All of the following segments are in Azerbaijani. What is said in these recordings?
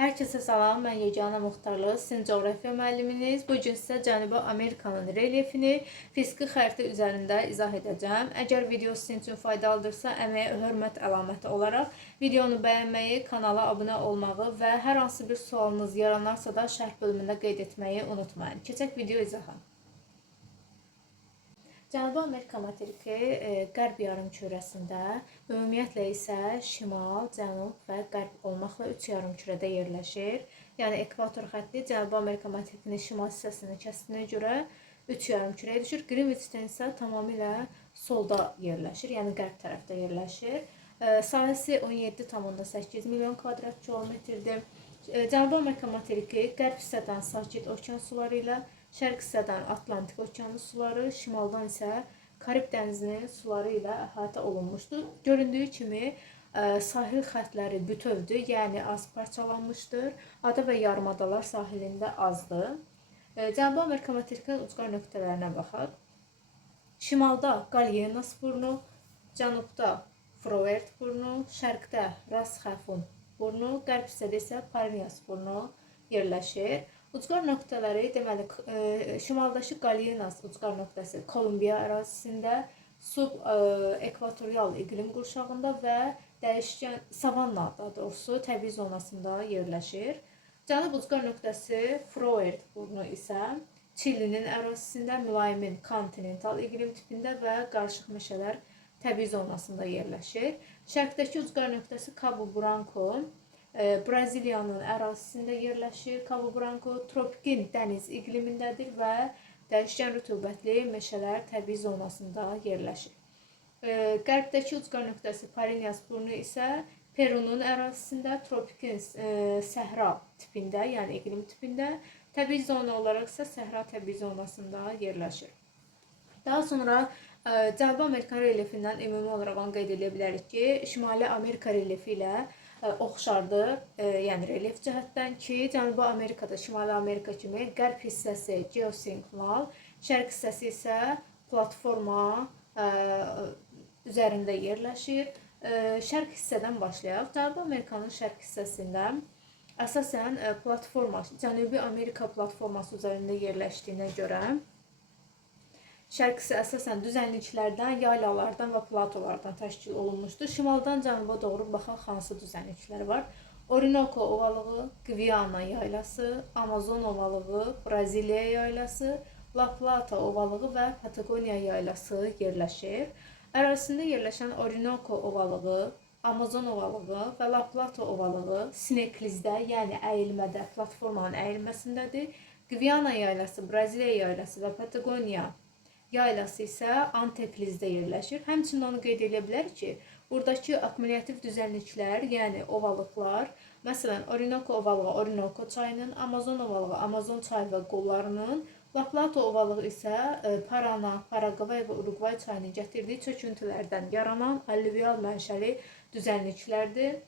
Herkese salam, mən Yeganə Muxtarlı, sizin coğrafiya müəlliminiz. Bugün sizə Cənubi Amerikanın relyefini fiziki xəritə üzərində izah edəcəm. Əgər video sizin üçün faydalıdırsa, əməyə hörmət əlaməti olaraq videonu bəyənməyi, kanala abunə olmağı və hər hansı bir sualınız yaranarsa da şərh bölümündə qeyd etməyi unutmayın. Keçək video izaha. Cənubi Amerika materiki qərb yarımkürəsində, ümumiyyətlə isə şimal, cənub və qərb olmaqla 3 yarımkürədə yerləşir. Yəni ekvator xətti Cənubi Amerika materikinin şimal hissəsini kəsdiyinə görə 3 yarımkürəyə düşür. Qrinviçdən isə tamamilə solda yerləşir, yəni qərb tərəfdə yerləşir. Sahəsi 17,8 milyon kvadrat kilometrdir. Cənubi Amerika materiki qərb hissədən sakit okean suları ilə, şərq hissədən Atlantik okeanı suları, şimaldan isə Karib dənizinin suları ilə əhatə olunmuşdur. Göründüyü kimi sahil xəttləri bütövdür, yəni az parçalanmışdır. Ada və yarımadalar sahilində azdır. Cənubi Amerika materikinin ucqar nöqtələrinə baxaq. Şimalda Galyenas burnu, cənubda Frovert burnu, şərqdə Ras Xafun burnu, qərb hissədə isə Parinias burnu yerləşir. Ucqar nöqtələri, deməli, şimaldakı Galyenas ucqar nöqtəsi Kolumbiya ərazisində, sub-ekvatorial iqlim qurşağında və dəyişkən savanna, daha doğrusu təbii zonasında yerləşir. Cənub ucqar nöqtəsi Frovert burnu isə Çilinin ərazisində, mülayimin kontinental iqlim tipində və qarışıq meşələr təbii zonasında yerləşir. Şərqdəki ucqar nöqtəsi Cabo Branco Braziliyanın ərazisində yerləşir. Cabo Branco tropik dəniz iqlimindədir və dəyişkən rütubətli meşələr təbii zonasında yerləşir. Qərbdəki ucqar nöqtəsi Parinias burnu isə Perunun ərazisində tropik səhra tipində, yəni iqlim tipində, təbii zona olaraq isə səhra təbii zonasında yerləşir. Daha sonra Cənubi Amerika relyefindən ümumi olaraq qeyd edə bilərik ki, Şimali Amerika relyefi ilə oxşardır, yəni relyef cəhətdən ki, Cənubi Amerikada Şimali Amerika kimi qərb hissəsi geosinklinal, şərq hissəsi isə platforma üzərində yerləşir. Şərq hissədən başlayaq. Cənubi Amerikanın şərq hissəsində əsasən platforma, Cənubi Amerika platforması üzərində yerləşdiyinə görə şərqisi əsasən düzənliklərdən, yaylalardan və platolardan təşkil olunmuşdur. Şimaldan cənuba doğru baxan hansı düzənliklər var? Orinoco ovalığı, Gviana yaylası, Amazon ovalığı, Braziliya yaylası, La Plata ovalığı və Patagoniya yaylası yerləşir. Ərazisində yerləşən Orinoco ovalığı, Amazon ovalığı və La Plata ovalığı sineklizdə, yəni əyilmədə, platformanın əyilməsindədir. Gviana yaylası, Braziliya yaylası və Patagoniya yaylası isə anteklizdə yerləşir. Həmçinin onu qeyd edə bilərik ki, buradakı akkumulyativ düzənliklər, yəni ovalıqlar, məsələn, Orinoco ovalığı Orinoco çayının, Amazon ovalığı Amazon çayı və qollarının, La Plata ovalığı isə Parana, Paragvay və Uruguay çayının gətirdiyi çöküntülərdən yaranan alluvial mənşəli düzənliklərdir.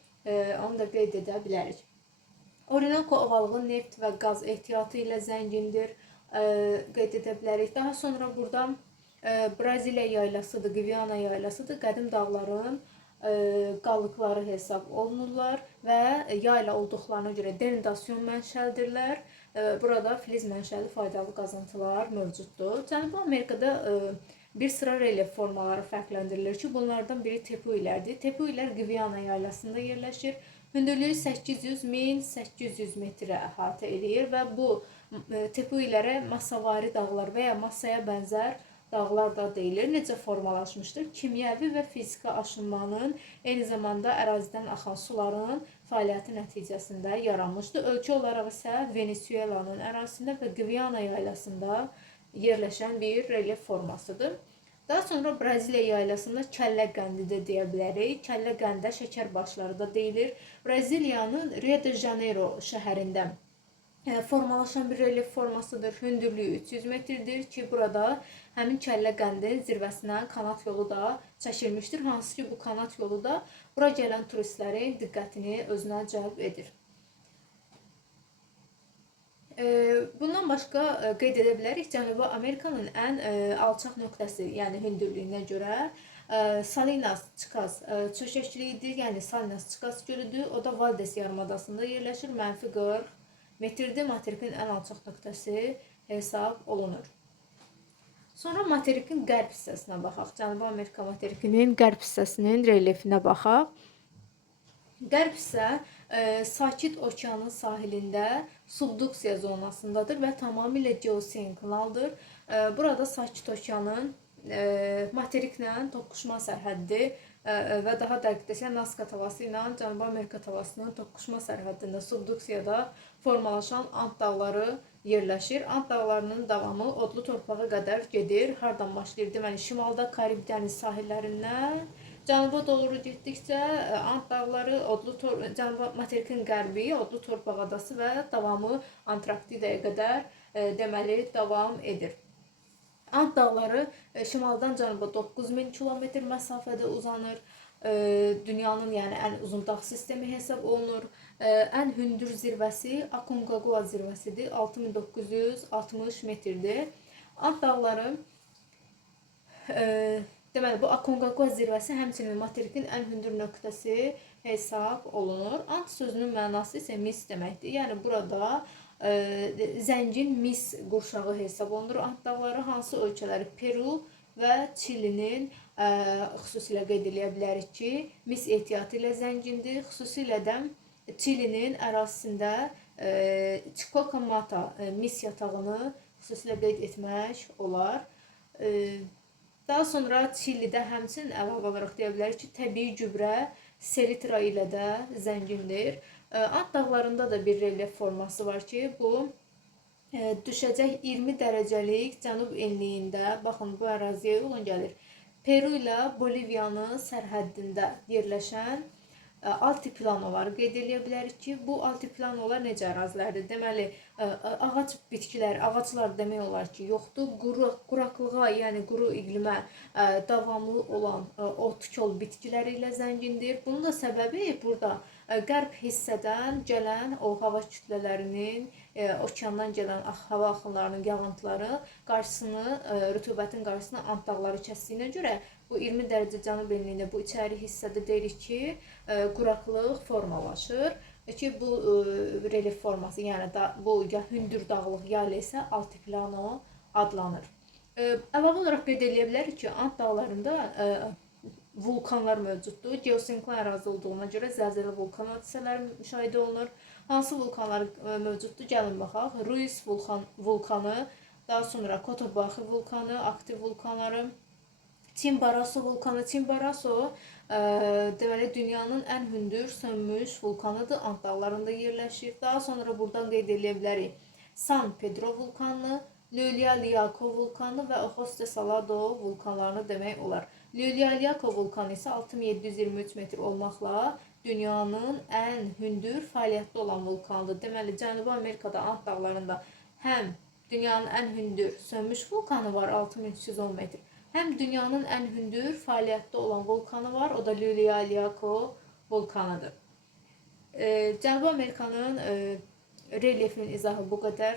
Onu da qeyd edə bilərik. Orinoco ovalığı neft və qaz ehtiyatı ilə zəngindir. Qeyd edə bilərik. Daha sonra burada Braziliya yaylasıdır, Gviana yaylasıdır. Qədim dağların qalıqları hesab olunurlar və yayla olduqlarına görə denudasyon mənşəlidirlər. Burada filiz mənşəli faydalı qazıntılar mövcuddur. Cənubi Amerikada bir sıra relyef formaları fərqləndirilir ki, bunlardan biri Tepuilərdir. Tepuilər Gviana yaylasında yerləşir. Hündürlüyü 800-1800 metrə əhatə edir və bu Tepuilərə masavari dağlar və ya masaya bənzər dağlar da deyilir. Necə formalaşmışdır? Kimyəvi və fiziki aşınmanın, eyni zamanda ərazidən axan suların fəaliyyəti nəticəsində yaranmışdır. Ölçü olaraq isə Venezuelanın ərazisində və Gviana yaylasında yerləşən bir relyef formasıdır. Daha sonra Braziliya yaylasında kəllə qəndi də deyə bilərik. Kəllə qəndə şəkər başları da deyilir. Braziliyanın Rio de Janeiro şəhərində formalaşan bir relyef formasıdır. Hündürlüyü 300 metrdir ki, burada həmin kəllə qəndin zirvəsinə kanat yolu da çəkilmişdir. Hansı ki, bu kanat yolu da bura gələn turistlərin diqqətini özünə cəlb edir. Bundan başqa qeyd edə bilərik, Cənubi Amerikanın ən alçaq nöqtəsi, yəni hündürlüyünə görə Salinas Çukas çökəkliyidir, yəni Salinas Çukas gölüdür. O da Valdes yarımadasında yerləşir. -40 metrdir. Materikin ən alçaq nöqtəsi hesab olunur. Sonra materikin qərb hissəsinə baxaq. Cənubi Amerika materikinin qərb hissəsinin relyefinə baxaq. Qərb hissə Sakit Okeanın sahilində subduksiya zonasındadır və tamamilə geosenkronaldır. Burada Sakit Okeanın materiklə toqquşma sərhəddi və daha dəqiq desək Nazca tavası ilə Cənubi Amerika tavasının toqquşma sərhəddində subduksiyada formalaşan Ant dağları yerləşir. Ant dağlarının davamı odlu torpağa qədər gedir. Hardan başlayır? Deməli, şimalda Karib dəniz sahillərindən cənuba doğru getdikcə Ant dağları, Cənubi materikin qərbi, odlu torpaq adası və davamı Antarktidaya qədər deməli davam edir. Ant dağları şimaldan cənuba 9000 kilometr məsafədə uzanır. Dünyanın yəni ən uzun dağ sistemi hesab olunur. Ən hündür zirvəsi Aconcagua zirvəsidir. 6960 metrdir. Ant dağları deməli bu Aconcagua zirvəsi həmçinin materikin ən hündür nöqtəsi hesab olunur. Ant sözünün mənası isə mis deməkdir. Yəni burada zəngin mis qurşağı hesab olunur. Ant dağları hansı ölkələri? Peru və Çilinin xüsusilə qeyd edə bilərik ki, mis ehtiyatı ilə zəngindir. Xüsusilə də Çilinin ərazisində Chiquacamata mis yatağını xüsusilə qeyd etmək olar. Daha sonra Çilidə həmçinin əlavə olaraq deyə bilərik ki, təbii gübrə selitra ilə də zəngindir. Ant dağlarında da bir relyef forması var ki, bu düşəcək 20 dərəcəlik cənub enliyində, baxın bu əraziyə uyğun gəlir. Peru ilə Boliviyanın sərhəddində yerləşən altiplanoları qeyd edə bilərik ki, bu altiplanolar necə ərazilərdir? Deməli, ağac bitkilər, ağaclar demək olar ki, yoxdur. Quraqlığa, yəni quru iqlimə davamlı olan ot, kol bitkiləri ilə zəngindir. Bunun da səbəbi burada qərb hissədən gələn o hava kütlələrinin, okeandan gələn hava axınlarının, yağıntıları qarşısını, rütubətin qarşısını Ant dağları kəsdiyinə görə bu 20 dərəcə cənub enliyində bu içəri hissədə deyirik ki, quraqlıq formalaşır ki, bu relyef forması, yəni bu ya hündür dağlıq, ya isə altiplano adlanır. Əlavə olaraq qeyd edə bilərik ki, Ant dağlarında vulkanlar mövcuddur. Geosenkron ərazi olduğuna görə zəlzələ vulkan hadisələri müşahidə olunur. Hansı vulkanlar mövcuddur? Gəlin baxaq. Ruiz vulkanı, daha sonra Cotopaxi vulkanı, aktiv vulkanları, Chimborazo vulkanı. Chimborazo deməli dünyanın ən hündür sönmüş vulkanıdır. Ant dağlarında yerləşir. Daha sonra buradan qeyd edə bilərik San Pedro vulkanı, Llullaillaco vulkanı və Ojos de Salado vulkanlarını demək olar. Llullaillaco vulkanı isə 6723 metr olmaqla dünyanın ən hündür fəaliyyətdə olan vulkanıdır. Deməli, Cənubi Amerikada Ant dağlarında həm dünyanın ən hündür sönmüş vulkanı var 6310 metr, həm dünyanın ən hündür fəaliyyətdə olan vulkanı var, o da Llullaillaco vulkanıdır. Cənubi Amerikanın relyefinin izahı bu qədər.